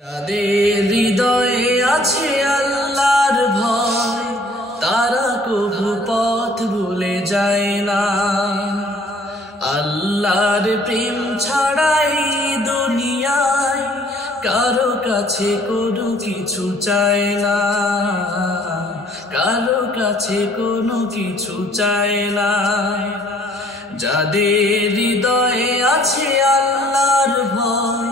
তাদের হৃদয়ে আছে আল্লাহর ভয়, তারা কভু পথ ভুলে যায় না। আল্লাহর প্রেম ছাড়াই দুনিয়ায় কারো কাছে কোনো কিছু চায় না, কারো কাছে কোনো কিছু চায় না। যাদের হৃদয়ে আছে আল্লাহর ভয়,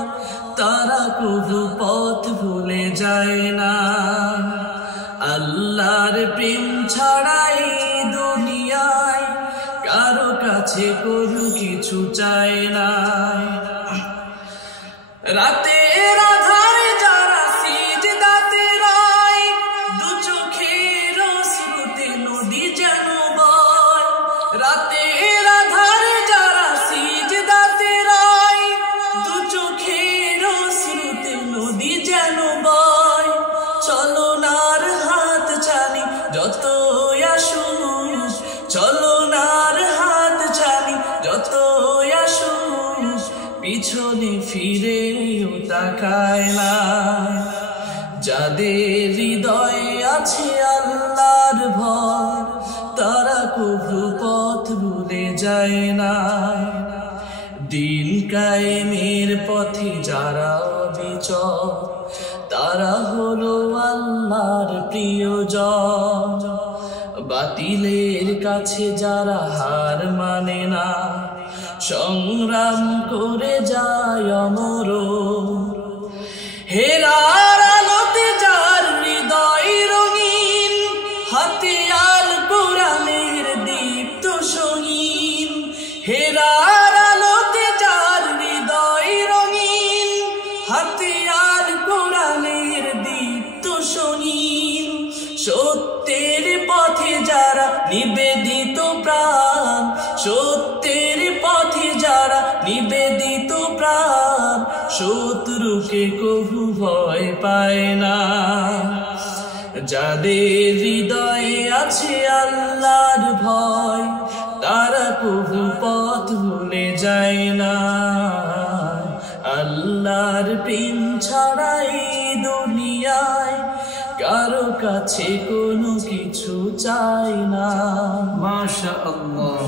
তারা কভু পথ ভুলে যায় না। আল্লাহর প্রেম ছাড়াই দুনিয়ায় কারো কাছে কোনো কিছু চায় না। রাতের আধারে যারা সিজদাতে রয়, দু চোখের অশ্রুতে নদী যেন বয়। রাতের আধারে যারা সিজদাতে রয়, দু চোখের অশ্রুতে নদী যেন বয়। চলনার হাত ছানি যত আসুস, চলনার হাত ছানি যত আসুস, পিছনে ফিরেও তাকায় না। যাদের হৃদয়ে আছে আল্লাহর ভয়, তারা কভু পথ ভুলে যায় না। দিন কায়েমের পথে যারা অবিচল, তারা হলো আল্লাহর প্রিয়জন। বাতিলের কাছে যারা হার মানে না, সংগ্রাম করে যায় অমর। হেরার আলোতে যার হৃদয় রঙিন, হাতে আল কোরআনের দীপ্ত সঙ্গীন। হেরার আলোতে যার হৃদয় রঙিন, হাতে আল কোরআনের দীপ্ত সঙ্গীন। সত্যের পথে যারা নিবেদিত প্রাণ, সত্যের পথে যারা নিবেদিত প্রাণ, শত্রুকে কভু ভয় পায় না। যাদের হৃদয়ে আছে আল্লাহর ভয়, তারা কভু পথ ভুলে যায় না। আল্লাহর প্রেম ছাড়াই দুনিয়ায় কারো কাছে কোনো কিছু চায় না। মাশাআল্লাহ।